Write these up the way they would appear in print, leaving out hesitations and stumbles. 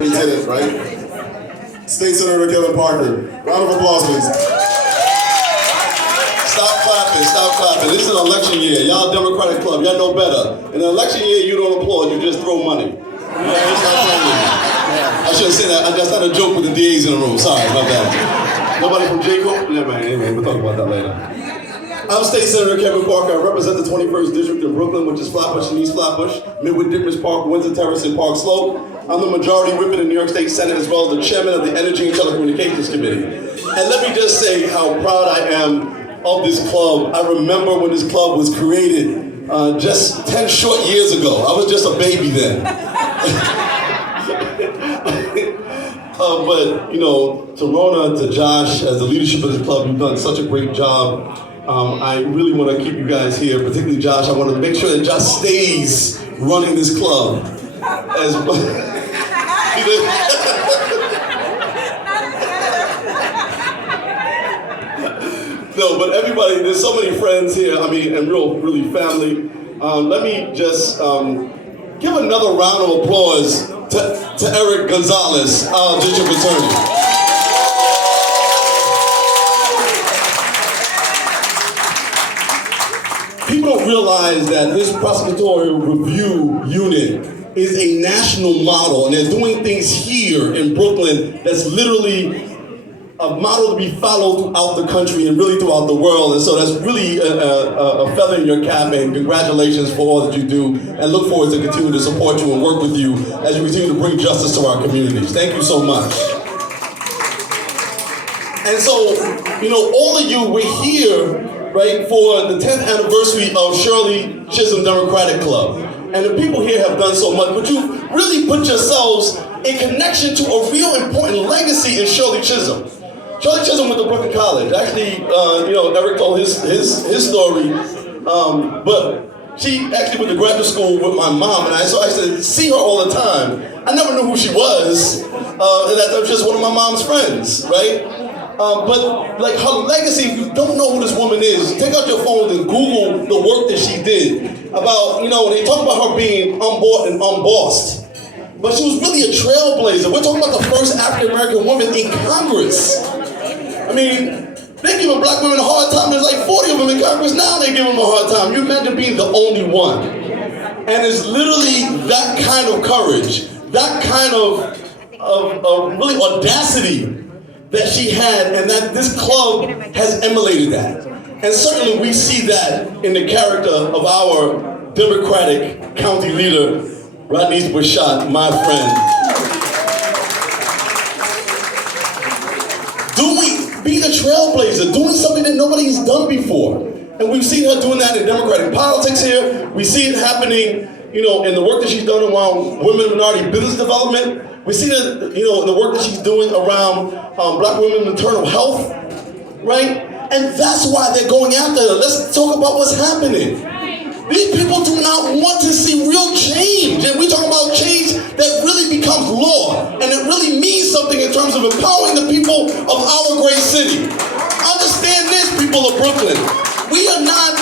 We did it, right? State Senator Kevin Parker. Round of applause, please. Stop clapping. This is an election year. Y'all Democratic Club, y'all know better. In an election year, you don't applaud, you just throw money. I shouldn't say that. That's not a joke with the DAs in the room. Sorry about that. Nobody from Jacob? Never mind. Anyway, we'll talk about that later. I'm State Senator Kevin Parker. I represent the 21st District in Brooklyn, which is Flatbush and East Flatbush, Midwood Dickers Park, Windsor Terrace, and Park Slope. I'm the Majority Whip in the New York State Senate, as well as the Chairman of the Energy and Telecommunications Committee. And let me just say how proud I am of this club. I remember when this club was created just 10 short years ago. I was just a baby then. But, you know, to Rona, to Josh, as the leadership of this club, you've done such a great job. I really want to keep you guys here, particularly Josh. I want to make sure that Josh stays running this club. As No, but everybody, there's so many friends here, I mean, and really family. Let me just give another round of applause to Eric Gonzalez, our district attorney. People don't realize that this prosecutorial review unit is a national model, and they're doing things here in Brooklyn that's literally a model to be followed throughout the country and really throughout the world. And so that's really a feather in your cap, and congratulations for all that you do, and look forward to continue to support you and work with you as you continue to bring justice to our communities. Thank you so much. And so, you know, all of you, we're here, right, for the 10th anniversary of Shirley Chisholm Democratic Club. And the people here have done so much, but you really put yourselves in connection to a real important legacy in Shirley Chisholm. Shirley Chisholm went to Brooklyn College. Actually, you know, Eric told his story, but she actually went to graduate school with my mom, and so I used to see her all the time. I never knew who she was, and that was just one of my mom's friends, right? But like her legacy, if you don't know who this woman is, take out your phone and Google the work that she did. About, you know, they talk about her being unbought and unbossed. But she was really a trailblazer. We're talking about the first African-American woman in Congress. I mean, they're giving black women a hard time. There's like 40 of them in Congress now, they give them a hard time. You imagine being the only one. And it's literally that kind of courage, that kind of really audacity that she had, and that this club has emulated that. And certainly we see that in the character of our Democratic county leader, Rodney Bouchard, my friend. Being a trailblazer, doing something that nobody's done before. And we've seen her doing that in Democratic politics here. We see it happening, you know, in the work that she's done around women and minority business development. We see that, you know, in the work that she's doing around black women maternal health, right? And that's why they're going after her. Let's talk about what's happening. These people do not want to see real change. And we talk about change that really becomes law. And it really means something in terms of empowering the people of our great city. Understand this, people of Brooklyn. We are not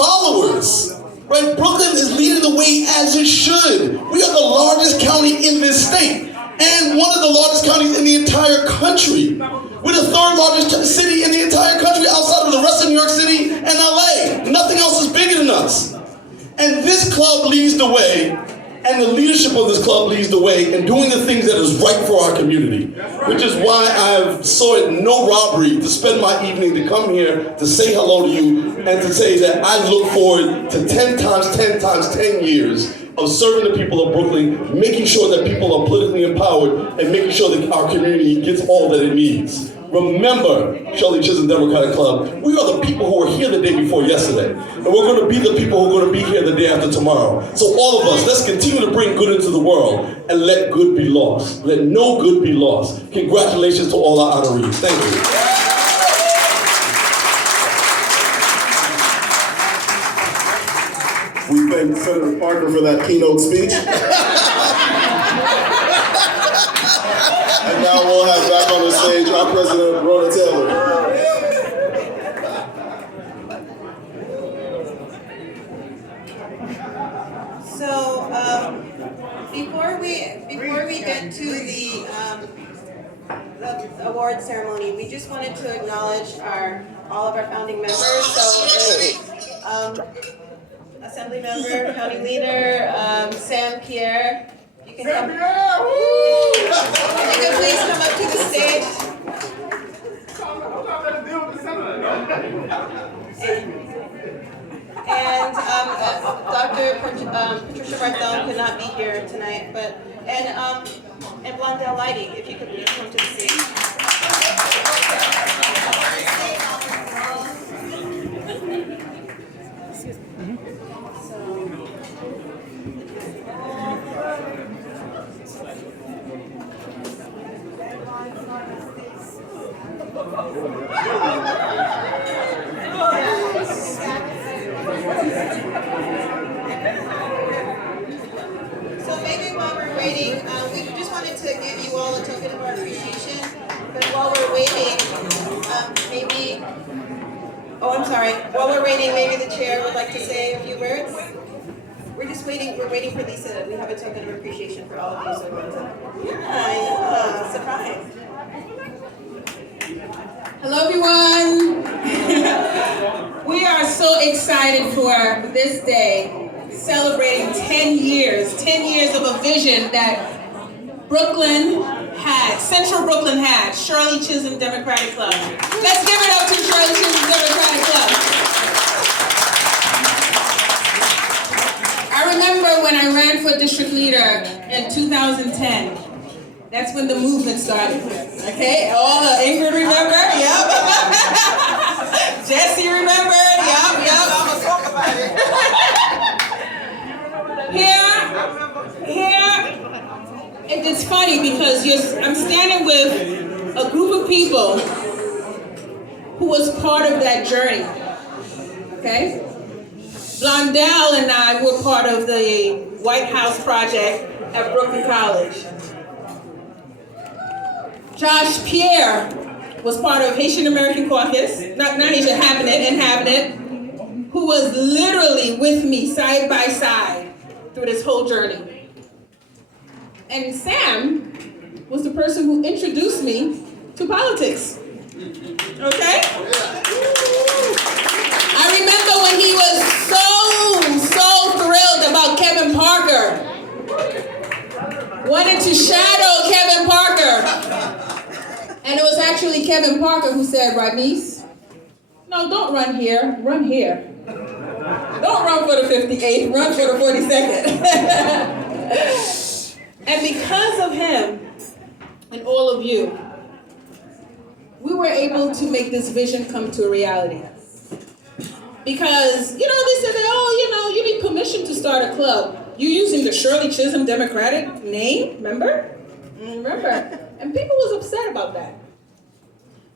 followers. Right? Brooklyn is leading the way as it should. We are the largest county in this state, and one of the largest counties in the entire country. We're the third largest city in the entire country outside of the rest of New York City and LA. Nothing else is bigger than us. And this club leads the way, and the leadership of this club leads the way in doing the things that is right for our community. Which is why I saw it no robbery to spend my evening to come here to say hello to you and to say that I look forward to 10 times 10 times 10 years of serving the people of Brooklyn, making sure that people are politically empowered, and making sure that our community gets all that it needs. Remember, Shirley Chisholm Democratic Club, we are the people who were here the day before yesterday. And we're going to be the people who are going to be here the day after tomorrow. So all of us, let's continue to bring good into the world and let good be lost. Let no good be lost. Congratulations to all our honorees. Thank you. We thank Senator Parker for that keynote speech. And now we'll have back on the stage our President, Rona Taylor. So, before before we get to the award ceremony, we just wanted to acknowledge all of our founding members. So, Assembly Member, County Leader, Sam Pierre, you can come. If you could please come up to the stage. And Dr. Patricia Barthel could not be here tonight, and Blondell Lighting, if you could please come to the stage. So maybe while we're waiting, we just wanted to give you all a token of our appreciation. But while we're waiting, while we're waiting, maybe the chair would like to say a few words. We're just waiting. We're waiting for Lisa. We have a token of appreciation for all of you. So yeah, surprise. Hello, everyone. We are so excited for this day, celebrating 10 years of a vision that Central Brooklyn had, Shirley Chisholm Democratic Club. Let's give it up to Shirley Chisholm Democratic Club. I remember when I ran for district leader in 2010. That's when the movement started. Okay, all the Ingrid remember? Yep. Jesse remembered? Yep. Here, it's funny because I'm standing with a group of people who was part of that journey. Okay? Blondell and I were part of the White House project at Brooklyn College. Josh Pierre was part of Haitian American Caucus, not Haitian, Inhabitant, who was literally with me side by side through this whole journey. And Sam was the person who introduced me to politics. Okay? I remember when he was so thrilled about Kevin Parker. Wanted to shadow Kevin Parker. And it was actually Kevin Parker who said, Rodneyce, no, don't run here, run here. Don't run for the 58th, run for the 42nd. And because of him and all of you, we were able to make this vision come to a reality. Because, they said, you need permission to start a club. You using the Shirley Chisholm Democratic name, remember? And people was upset about that.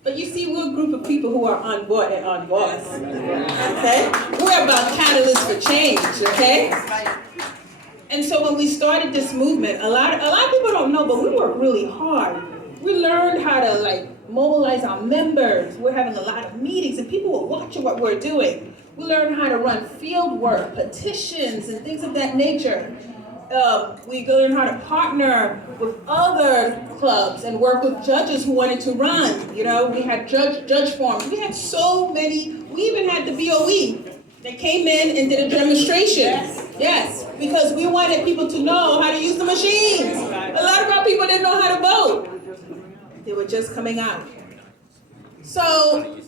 But you see, we're a group of people who are on board and on boss. Okay? We're about catalysts for change, okay? And so when we started this movement, a lot of people don't know, but we worked really hard. We learned how to mobilize our members. We're having a lot of meetings and people were watching what we're doing. We learned how to run field work, petitions, and things of that nature. We learned how to partner with other clubs and work with judges who wanted to run. We had judge forums. We had so many. We even had the BOE. They came in and did a demonstration. Yes, because we wanted people to know how to use the machines. A lot of our people didn't know how to vote. They were just coming out. So,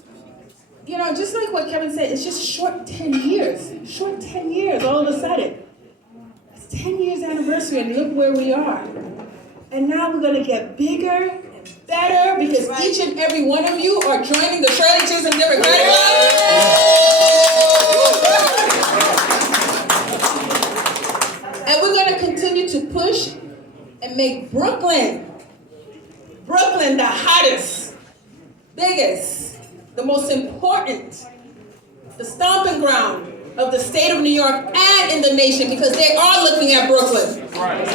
just like what Kevin said, it's just short 10 years. Short 10 years all of a sudden. 10 years anniversary and look where we are. And now we're going to get bigger and better because each and every one of you are joining the Shirley Chisholm Democratic Club. And we're going to continue to push and make Brooklyn the hottest, biggest, the most important, the stomping ground of the state of New York and in the nation because they are looking at Brooklyn. Right.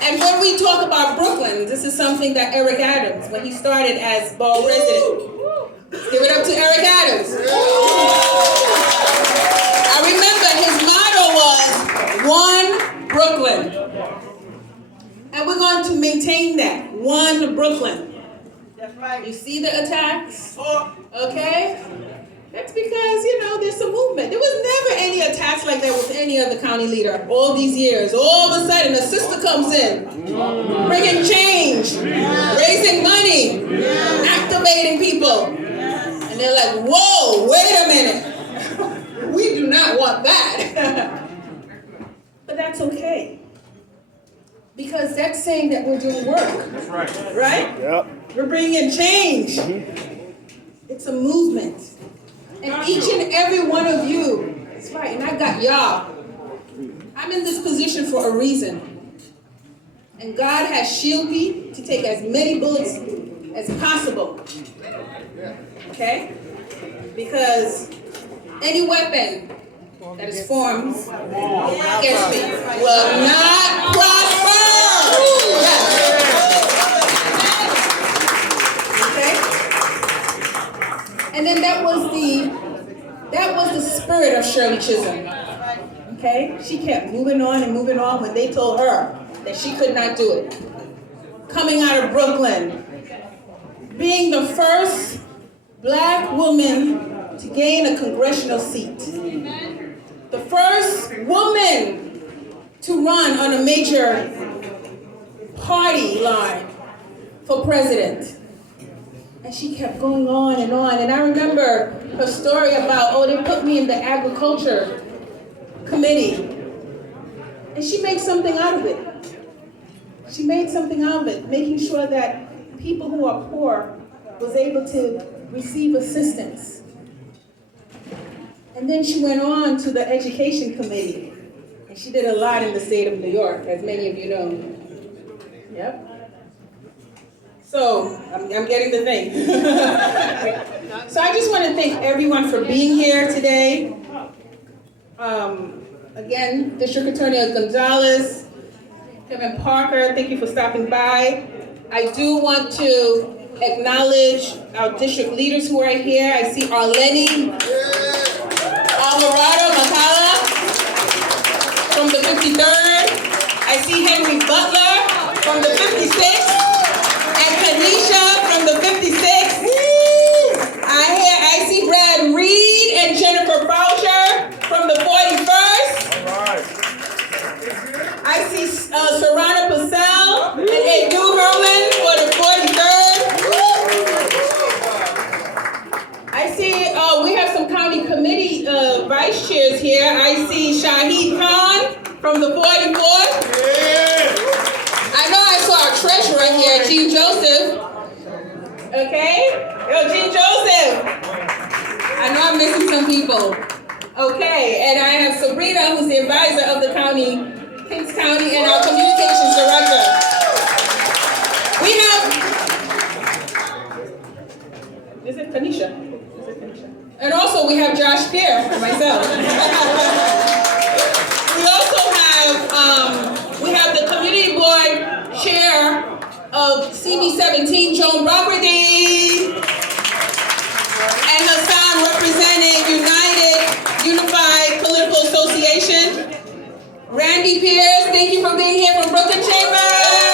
And when we talk about Brooklyn, this is something that Eric Adams, when he started as borough resident, let's give it up to Eric Adams. I remember his motto was, one Brooklyn. And we're going to maintain that. One Brooklyn. That's right. You see the attacks? Okay? That's because, there's a movement. There was never any attacks like that with any other county leader all these years. All of a sudden, a sister comes in, bringing change, raising money, activating people. And they're like, whoa, wait a minute. We do not want that. But that's okay. Because that's saying that we're doing work. That's right. Right? Yep. We're bringing change. It's a movement. And each and every one of you, that's right, and I got y'all. I'm in this position for a reason. And God has shielded me to take as many bullets as possible. Okay? Because any weapon that is formed against me will not prosper. Yes. Okay? And then that was the spirit of Shirley Chisholm. Okay? She kept moving on and moving on when they told her that she could not do it. Coming out of Brooklyn, being the first black woman to gain a congressional seat. The first woman to run on a major party line for president. And she kept going on. And I remember her story about, they put me in the agriculture committee. And she made something out of it. She made something out of it, making sure that people who are poor was able to receive assistance. And then she went on to the education committee. And she did a lot in the state of New York, as many of you know. Yep. So, I'm getting the thing. So I just want to thank everyone for being here today. Again, District Attorney Gonzalez, Kevin Parker, thank you for stopping by. I do want to acknowledge our district leaders who are here. I see Arlene Alvarado Macala from the 53rd. I see Henry Butler from the 56th. And Kanisha from the 56th. I see Brad Reed and Jennifer Boucher from the 41st. I see Sarana Purcell and Edu Herman for the 43rd. I see we have some county committee vice chairs here. I see Shahid Khan from the 44th. I know I saw our treasurer here, Gene Joseph. Okay? Yo, Gene Joseph. I know I'm missing some people. Okay, and I have Sabrina, who's the advisor of the county, Kings County, and our communications director. We have, is it Kanisha? And also we have Josh Pierre and myself. We also have the community board chair of CB17, Joan Roberty, and Hassan representing Unified Political Association. Randy Pierce, thank you for being here from Brooklyn Chambers.